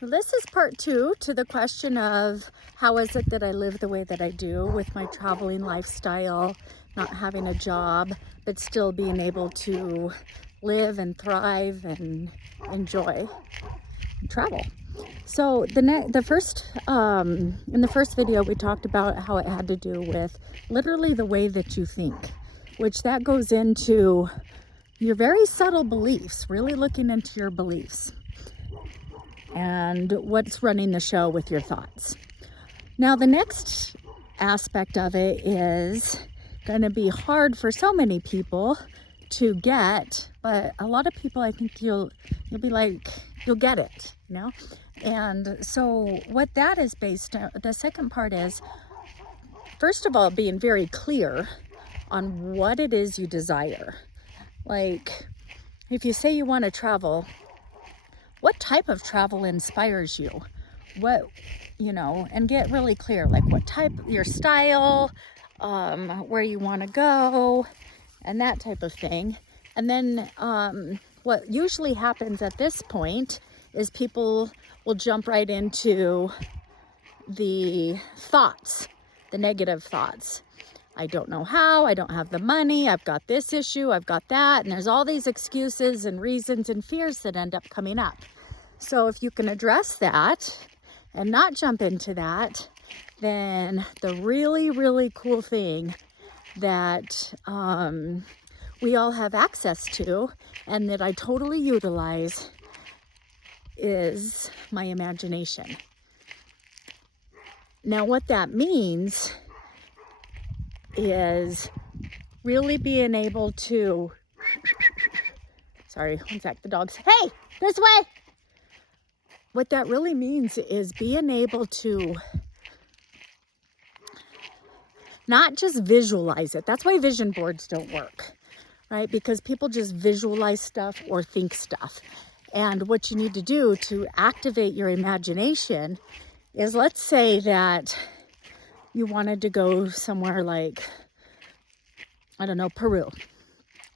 This is part 2 to the question of how is it that I live the way that I do with my traveling lifestyle, not having a job, but still being able to live and thrive and enjoy travel. So in the first video, we talked about how it had to do with literally the way that you think, which that goes into your very subtle beliefs, really looking into your beliefs and what's running the show with your thoughts. Now, the next aspect of it is going to be hard for so many people to get, but a lot of people, I think you'll be like, you'll get it, you know? And so what that is based on, the second part is, first of all, being very clear on what it is you desire. Like, if you say you want to travel, what type of travel inspires you? What, and get really clear, like what type, your style, where you want to go, and that type of thing. And then what usually happens at this point is people will jump right into the thoughts, the negative thoughts. I don't know how, I don't have the money, I've got this issue, I've got that, and there's all these excuses and reasons and fears that end up coming up. So if you can address that and not jump into that, then the really, really cool thing that we all have access to and that I totally utilize is my imagination. Now, what that means is really being able to, sorry, one sec, the dog's, hey, this way. What that really means is being able to not just visualize it. That's why vision boards don't work, right? Because people just visualize stuff or think stuff. And what you need to do to activate your imagination is, let's say that you wanted to go somewhere like, I don't know, Peru.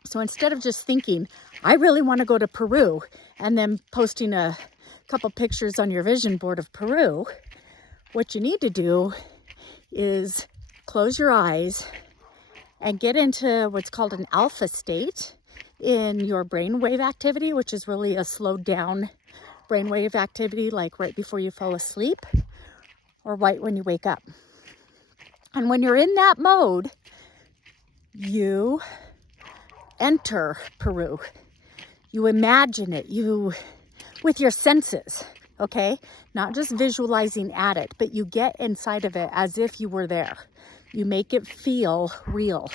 So instead of just thinking, I really want to go to Peru, and then posting a couple pictures on your vision board of Peru, what you need to do is close your eyes and get into what's called an alpha state in your brainwave activity, which is really a slowed down brainwave activity, like right before you fall asleep or right when you wake up. And when you're in that mode, you enter Peru. You imagine it, with your senses, okay? Not just visualizing at it, but you get inside of it as if you were there. You make it feel real.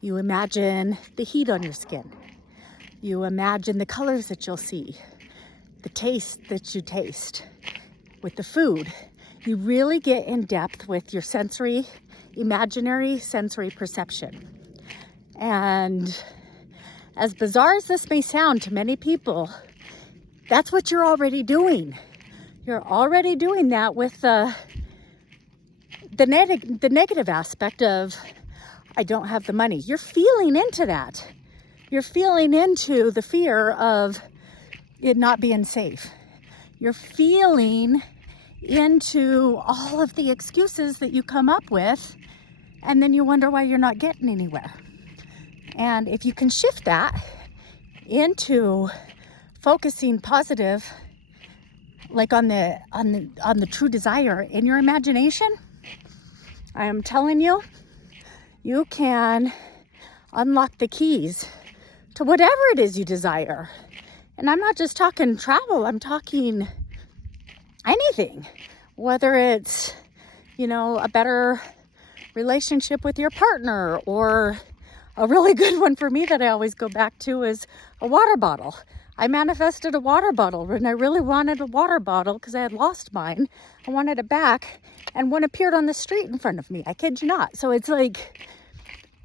You imagine the heat on your skin. You imagine the colors that you'll see, the taste that you taste with the food. You really get in depth with your imaginary sensory perception. And as bizarre as this may sound to many people, that's what you're already doing. You're already doing that with the negative aspect of, I don't have the money. You're feeling into that. You're feeling into the fear of it not being safe. You're feeling into all of the excuses that you come up with, and then you wonder why you're not getting anywhere. And if you can shift that into focusing positive, like on the true desire in your imagination, I am telling you, you can unlock the keys to whatever it is you desire. And I'm not just talking travel, I'm talking anything, whether it's, a better relationship with your partner, or a really good one for me that I always go back to is a water bottle. I manifested a water bottle when I really wanted a water bottle because I had lost mine. I wanted it back, and one appeared on the street in front of me. I kid you not. So it's like,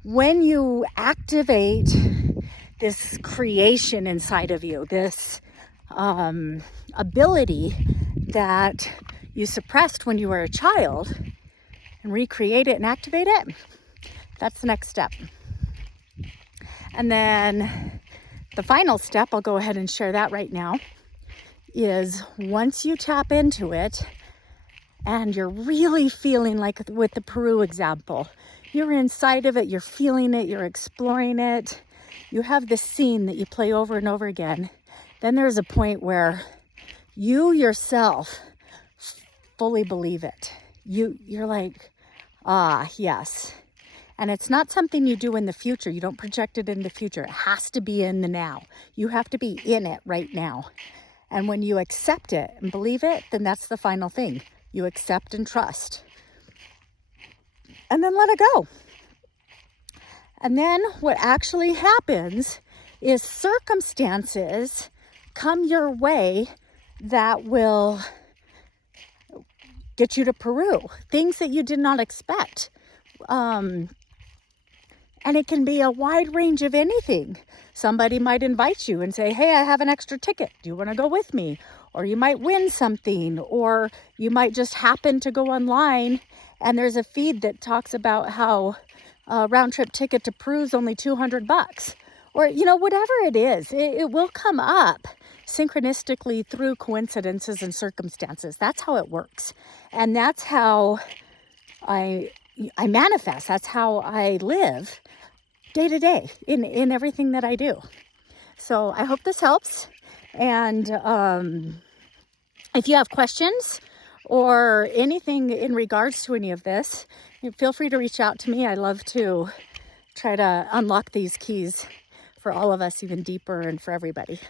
when you activate this creation inside of you, this ability that you suppressed when you were a child, and recreate it and activate it, that's the next step. And then the final step, I'll go ahead and share that right now, is once you tap into it and you're really feeling like with the Peru example, you're inside of it, you're feeling it, you're exploring it, you have this scene that you play over and over again, then there's a point where you yourself fully believe it. You're like, ah, yes. And it's not something you do in the future. You don't project it in the future. It has to be in the now. You have to be in it right now. And when you accept it and believe it, then that's the final thing. You accept and trust. And then let it go. And then what actually happens is circumstances come your way that will get you to Peru. Things that you did not expect. And it can be a wide range of anything. Somebody might invite you and say, hey, I have an extra ticket. Do you want to go with me? Or you might win something, or you might just happen to go online and there's a feed that talks about how a round trip ticket to Peru is only $200. Or, whatever it is, it will come up synchronistically through coincidences and circumstances. That's how it works. And that's how I manifest. That's how I live day to day in everything that I do. So I hope this helps. And if you have questions or anything in regards to any of this, feel free to reach out to me. I love to try to unlock these keys for all of us even deeper and for everybody.